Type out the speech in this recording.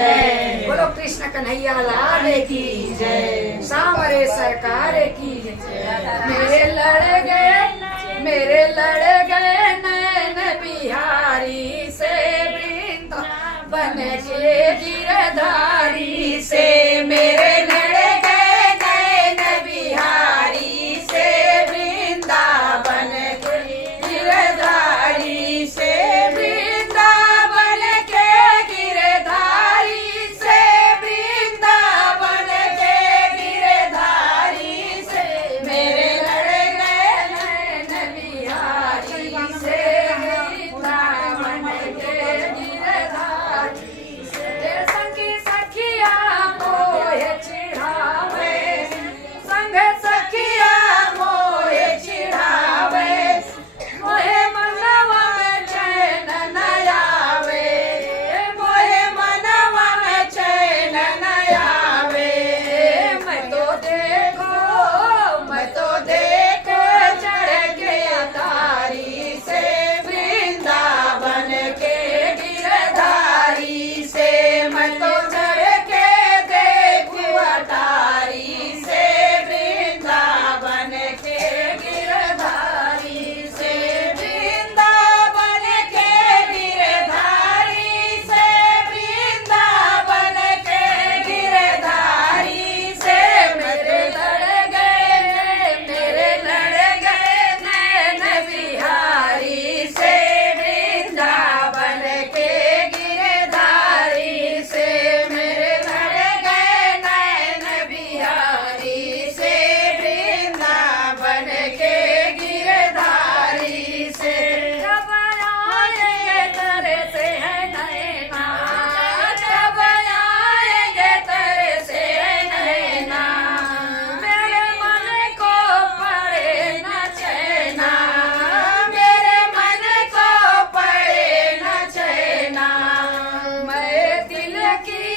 बोलो कृष्ण कन्हैया लाल की जय, सांवरे सरकार की जय। मेरे लड़ गए नैन बिहारी से, वृंदावन के गिरधारी से। मेरे लड़ गए नैन बिहारी से, वृंदावन के गिरधारी से। वृंदावन के गिरधारी से, वृंदावन के गिरधारी से। मेरे लड़ गए नैन बिहारी से, वृंदावन के गिरधारी से। संगी सखिया मोहे चिढ़ावे, संग सखिया मोहे चिढ़ावे। मोहे मनवा में चैन न आवे, मोहे मनवा में चैन न आवे। मैं तो देखो चढ़ के अटारी से, वृंदावन के गिरधारी से। मैं तो चढ़ के देखूं अटारी से, वृंदावन के गिरधारी से। वृंदावन के गिरधारी से, वृंदावन के गिरधारी से। मेरे लड़ गए नैन बिहारी से, वृंदावन के गिरधारी से। मेरे लड़ गए नैन बिहारी से, वृंदावन के गिरधारी से। जब आएंगे तेरे से है नैना, जब आएंगे तेरे से है नैना। मेरे मन को पड़े न चैना, मेरे मन को पड़े न चैना। मैं दिल की